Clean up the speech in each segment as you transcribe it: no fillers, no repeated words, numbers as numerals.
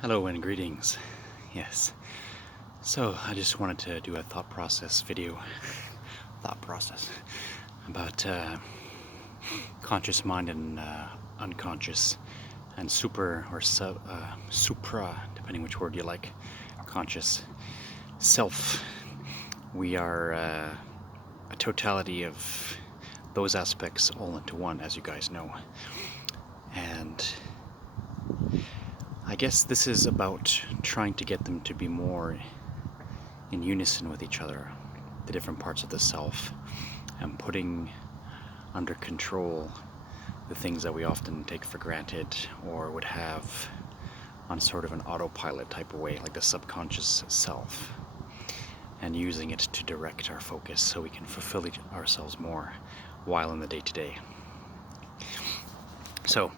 Hello and greetings. Yes. So I just wanted to do a thought process video, about conscious mind and unconscious and supra, depending which word you like, conscious self. We are a totality of those aspects all into one, as you guys know. And I guess this is about trying to get them to be more in unison with each other, the different parts of the self, and putting under control the things that we often take for granted or would have on sort of an autopilot type of way, like the subconscious self, and using it to direct our focus so we can fulfill ourselves more while in the day-to-day. So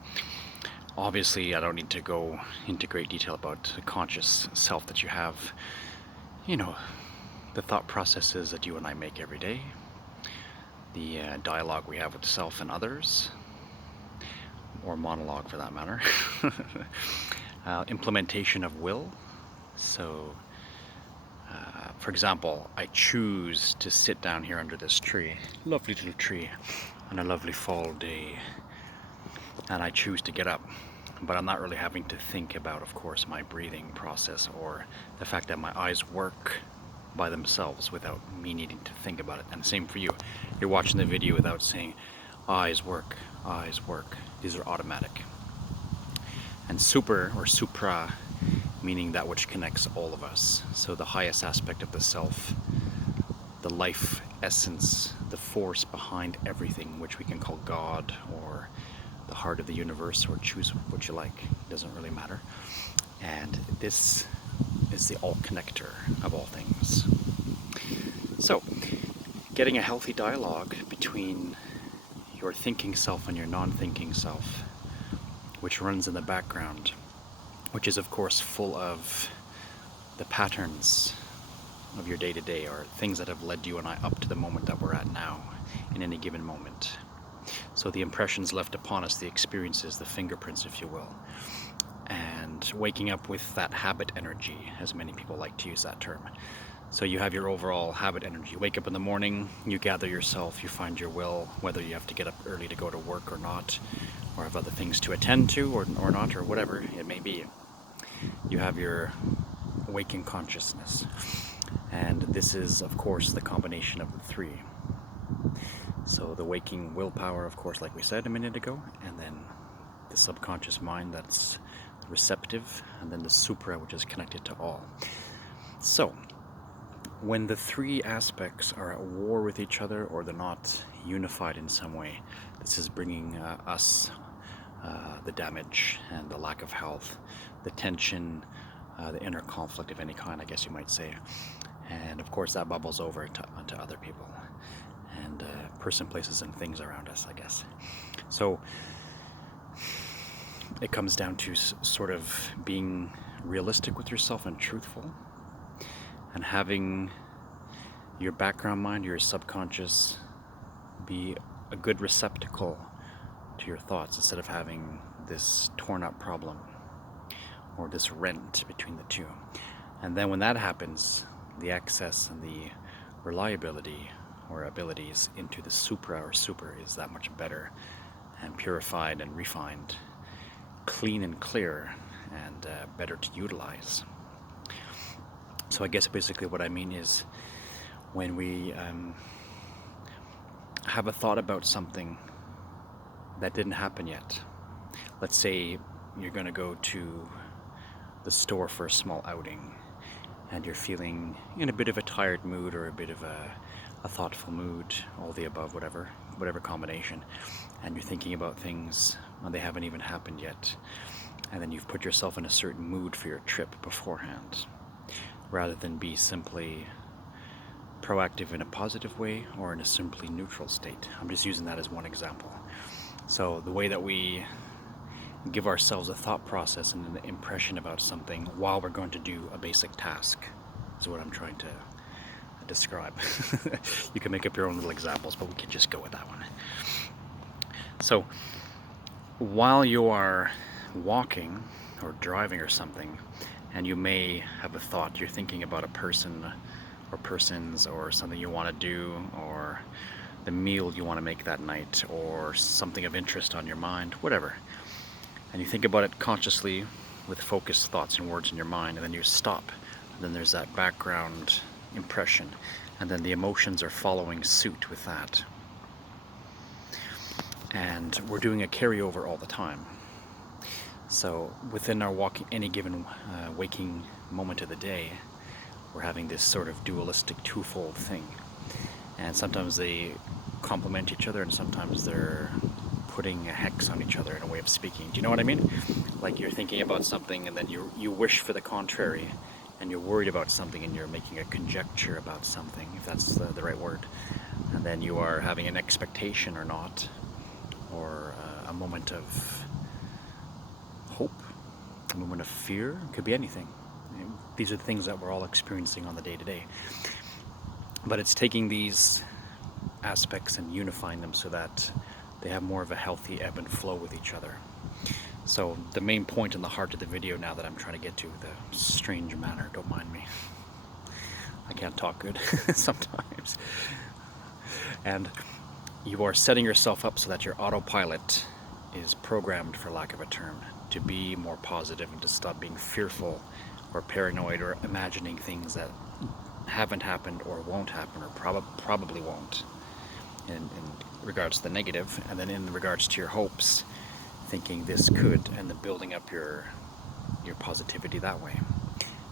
obviously I don't need to go into great detail about the conscious self that you have. You know, the thought processes that you and I make every day, the dialogue we have with self and others, or monologue for that matter, implementation of will. So, for example, I choose to sit down here under this tree, lovely little tree, on a lovely fall day, and I choose to get up. But I'm not really having to think about, of course, my breathing process or the fact that my eyes work by themselves without me needing to think about it. And same for you. You're watching the video without saying, eyes work, eyes work. These are automatic. And super or supra, meaning that which connects all of us. So the highest aspect of the self, the life essence, the force behind everything, which we can call God or the heart of the universe, or choose what you like, it doesn't really matter. And this is the all connector of all things. So getting a healthy dialogue between your thinking self and your non-thinking self, which runs in the background, which is of course full of the patterns of your day-to-day, or things that have led you and I up to the moment that we're at now in any given moment. So the impressions left upon us, the experiences, the fingerprints, if you will. And waking up with that habit energy, as many people like to use that term. So you have your overall habit energy. You wake up in the morning, you gather yourself, you find your will, whether you have to get up early to go to work or not, or have other things to attend to or not, or whatever it may be. You have your awakened consciousness. And this is, of course, the combination of the three. So the waking willpower, of course, like we said a minute ago, and then the subconscious mind that's receptive, and then the supra, which is connected to all. So when the three aspects are at war with each other, or they're not unified in some way, this is bringing us the damage and the lack of health, the tension, the inner conflict of any kind, I guess you might say. And of course that bubbles over onto other people and person, places, and things around us, I guess. So it comes down to sort of being realistic with yourself and truthful, and having your background mind, your subconscious, be a good receptacle to your thoughts, instead of having this torn up problem or this rent between the two. And then when that happens, the access and the reliability or abilities into the supra or super is that much better and purified and refined, clean and clear, and better to utilize. So I guess basically what I mean is, when we have a thought about something that didn't happen yet, let's say you're going to go to the store for a small outing, and you're feeling in a bit of a tired mood, or a bit of a thoughtful mood, all the above, whatever combination, and you're thinking about things and they haven't even happened yet, and then you've put yourself in a certain mood for your trip beforehand, rather than be simply proactive in a positive way or in a simply neutral state. I'm just using that as one example. So the way that we give ourselves a thought process and an impression about something while we're going to do a basic task is what I'm trying to describe. You can make up your own little examples, but we can just go with that one. So while you are walking or driving or something, and you may have a thought, you're thinking about a person or persons or something you want to do, or the meal you want to make that night, or something of interest on your mind, whatever. And you think about it consciously with focused thoughts and words in your mind, and then you stop. And then there's that background impression, and then the emotions are following suit with that. And we're doing a carryover all the time. So within our any given waking moment of the day, we're having this sort of dualistic twofold thing. And sometimes they complement each other, and sometimes they're putting a hex on each other in a way of speaking. Do you know what I mean? Like you're thinking about something, and then you wish for the contrary, and you're worried about something, and you're making a conjecture about something, if that's the right word. And then you are having an expectation or not, or a moment of hope, a moment of fear. It could be anything. These are the things that we're all experiencing on the day-to-day. But it's taking these aspects and unifying them so that they have more of a healthy ebb and flow with each other. So the main point in the heart of the video now that I'm trying to get to, the strange manner, don't mind me. I can't talk good sometimes. And you are setting yourself up so that your autopilot is programmed, for lack of a term, to be more positive and to stop being fearful or paranoid or imagining things that haven't happened or won't happen or probably won't in regards to the negative, and then in regards to your hopes, thinking this could, and then building up your positivity that way.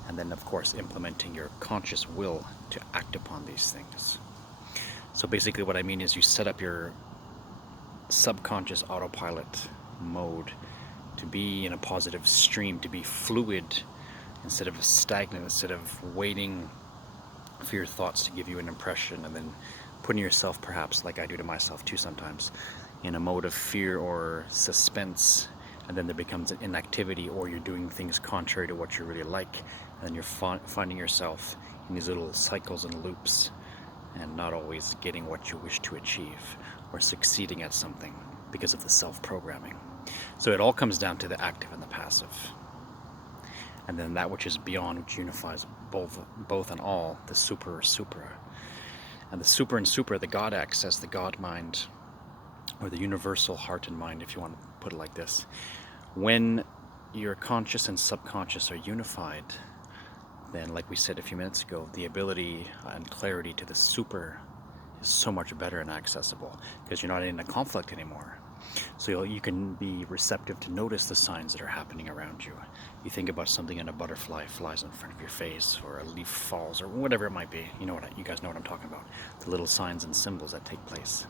And then of course implementing your conscious will to act upon these things. So basically what I mean is you set up your subconscious autopilot mode to be in a positive stream, to be fluid instead of stagnant, instead of waiting for your thoughts to give you an impression and then putting yourself, perhaps like I do to myself too sometimes, in a mode of fear or suspense, and then there becomes an inactivity, or you're doing things contrary to what you really like, and then you're finding yourself in these little cycles and loops and not always getting what you wish to achieve or succeeding at something because of the self-programming. So it all comes down to the active and the passive. And then that which is beyond, which unifies both and all, the super or supra. And the super and supra, the God access, the God mind, or the universal heart and mind, if you want to put it like this. When your conscious and subconscious are unified, then, like we said a few minutes ago, the ability and clarity to the super is so much better and accessible because you're not in a conflict anymore. So you can be receptive to notice the signs that are happening around you. You think about something and a butterfly flies in front of your face, or a leaf falls, or whatever it might be. You guys know what I'm talking about. The little signs and symbols that take place.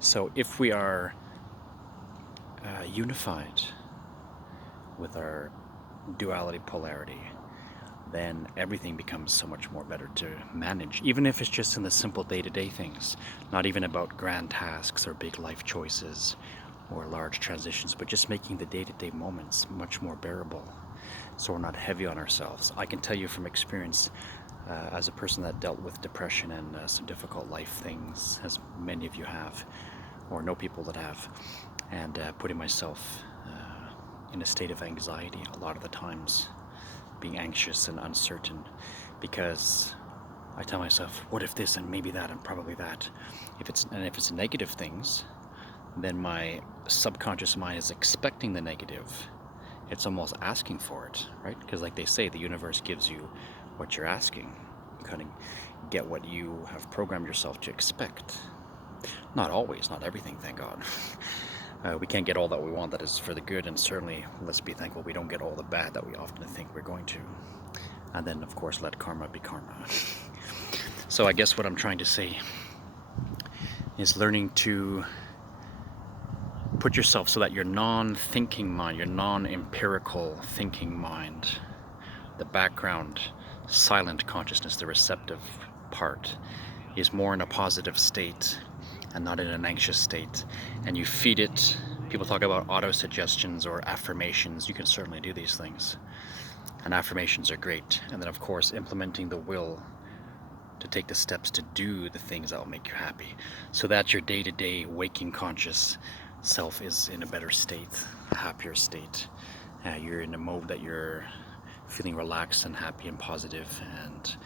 So if we are unified with our duality, polarity, then everything becomes so much more better to manage, even if it's just in the simple day-to-day things, not even about grand tasks or big life choices or large transitions, but just making the day-to-day moments much more bearable, so we're not heavy on ourselves. I can tell you from experience, as a person that dealt with depression and some difficult life things, as many of you have, or know people that have, and putting myself in a state of anxiety a lot of the times, being anxious and uncertain, because I tell myself, what if this and maybe that and probably that. If it's negative things, then my subconscious mind is expecting the negative. It's almost asking for it, right? Because like they say, the universe gives you what you're asking. You kind of get what you have programmed yourself to expect. Not always, not everything, thank God. We can't get all that we want that is for the good, and certainly let's be thankful we don't get all the bad that we often think we're going to. And then of course let karma be karma. So I guess what I'm trying to say is learning to put yourself so that your non-thinking mind, your non-empirical thinking mind, the background silent consciousness, the receptive part, is more in a positive state and not in an anxious state, and you feed it. People talk about auto-suggestions or affirmations. You can certainly do these things, and affirmations are great. And then of course implementing the will to take the steps to do the things that will make you happy, so that your day-to-day waking conscious self is in a better state, a happier state, You're in a mode that you're feeling relaxed and happy and positive, and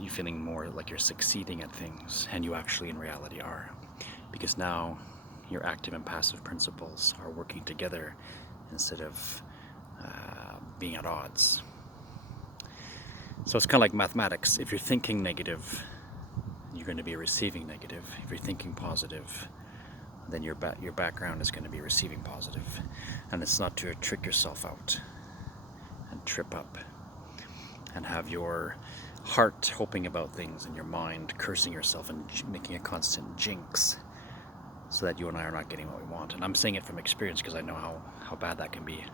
you're feeling more like you're succeeding at things, and you actually in reality are, because now your active and passive principles are working together instead of being at odds. So it's kind of like mathematics. If you're thinking negative, you're going to be receiving negative. If you're thinking positive, then your background is going to be receiving positive. And it's not to trick yourself out and trip up and have your heart hoping about things and your mind cursing yourself and making a constant jinx, so that you and I are not getting what we want. And I'm saying it from experience because I know how bad that can be,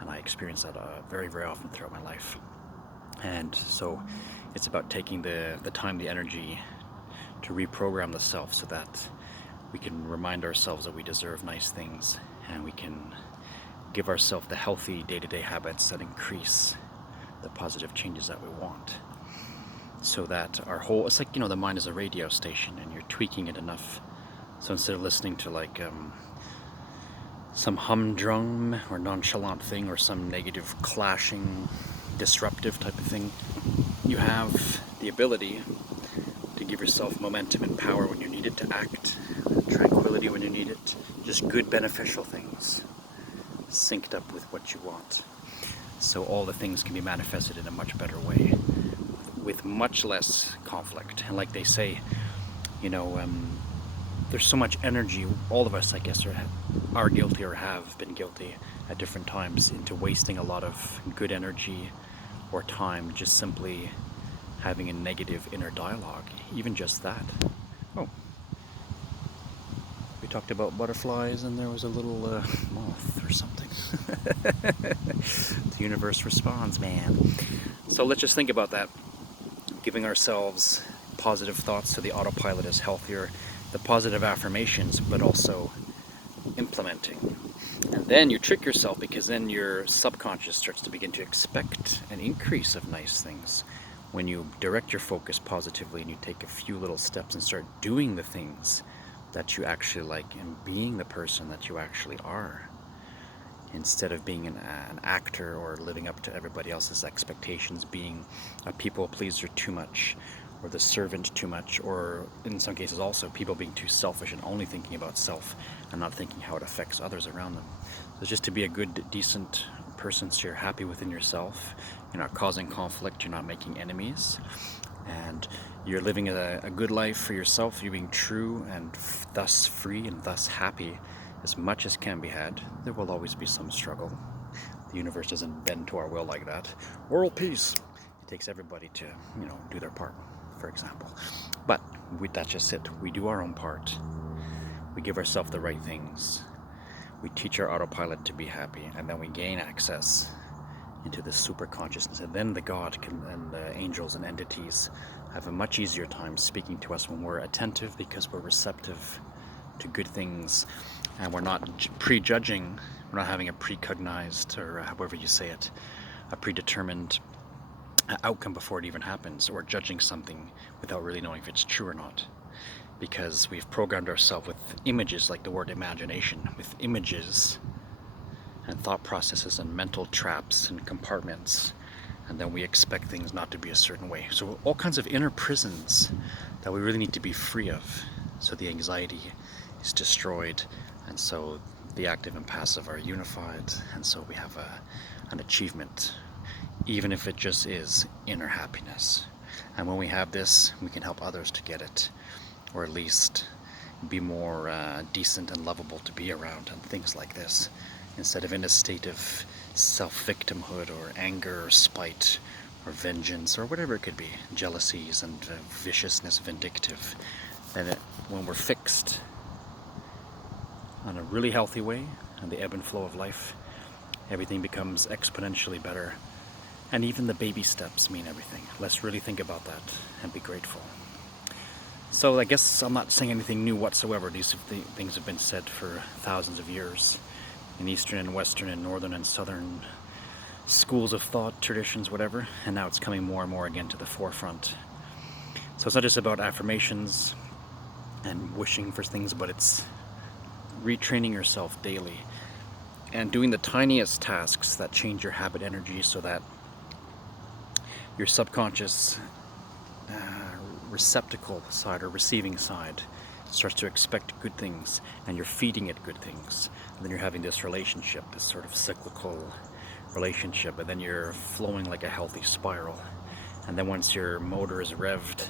and I experience that very, very often throughout my life. And so it's about taking the time, the energy to reprogram the self, so that we can remind ourselves that we deserve nice things, and we can give ourselves the healthy day-to-day habits that increase the positive changes that we want. So that our whole, it's like, the mind is a radio station, and you're tweaking it enough. So instead of listening to like some humdrum or nonchalant thing, or some negative, clashing, disruptive type of thing, you have the ability to give yourself momentum and power when you need it to act, tranquility when you need it, just good beneficial things synced up with what you want. So all the things can be manifested in a much better way, with much less conflict. And like they say, there's so much energy, all of us, I guess, are guilty or have been guilty at different times, into wasting a lot of good energy or time just simply having a negative inner dialogue. Even just that. Oh, we talked about butterflies, and there was a little moth or something. The universe responds, man. So let's just think about that. Giving ourselves positive thoughts, so the autopilot is healthier, the positive affirmations, but also implementing. And then you trick yourself, because then your subconscious starts to begin to expect an increase of nice things. When you direct your focus positively and you take a few little steps and start doing the things that you actually like, and being the person that you actually are, instead of being an actor or living up to everybody else's expectations, being a people pleaser too much, or the servant too much, or in some cases also people being too selfish and only thinking about self and not thinking how it affects others around them. So just to be a good, decent person, so you're happy within yourself, you're not causing conflict, you're not making enemies, and you're living a good life for yourself, you're being true and thus free and thus happy as much as can be had. There will always be some struggle. The universe doesn't bend to our will like that. World peace. It takes everybody to, do their part, for example. But that's just it. We do our own part. We give ourselves the right things. We teach our autopilot to be happy, and then we gain access into the super consciousness. And then the God and the angels and entities have a much easier time speaking to us when we're attentive, because we're receptive to good things, and we're not prejudging, we're not having a precognized, or however you say it, a predetermined outcome before it even happens, or judging something without really knowing if it's true or not, because we've programmed ourselves with images, like the word imagination, with images and thought processes and mental traps and compartments, and then we expect things not to be a certain way. So all kinds of inner prisons that we really need to be free of, so the anxiety is destroyed, and so the active and passive are unified, and so we have an achievement, even if it just is inner happiness. And when we have this, we can help others to get it, or at least be more decent and lovable to be around, and things like this, instead of in a state of self-victimhood or anger or spite or vengeance or whatever it could be, jealousies and viciousness, vindictive. Then when we're fixed on a really healthy way, and the ebb and flow of life, everything becomes exponentially better. And even the baby steps mean everything. Let's really think about that and be grateful. So I guess I'm not saying anything new whatsoever. These things have been said for thousands of years in Eastern and Western and Northern and Southern schools of thought, traditions, whatever. And now it's coming more and more again to the forefront. So it's not just about affirmations and wishing for things, but it's retraining yourself daily and doing the tiniest tasks that change your habit energy so that your subconscious receptacle side or receiving side starts to expect good things, and you're feeding it good things, and then you're having this relationship, this sort of cyclical relationship, and then you're flowing like a healthy spiral. And then once your motor is revved,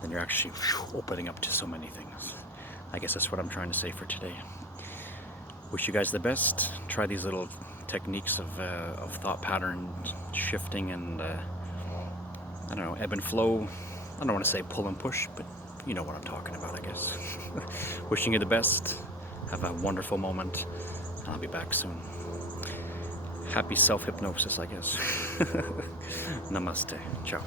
then you're actually opening up to so many things. I guess that's what I'm trying to say for today. Wish you guys the best. Try these little techniques of thought pattern shifting and I don't know, ebb and flow. I don't want to say pull and push, but you know what I'm talking about, I guess. Wishing you the best. Have a wonderful moment. I'll be back soon. Happy self-hypnosis, I guess. Namaste. Ciao.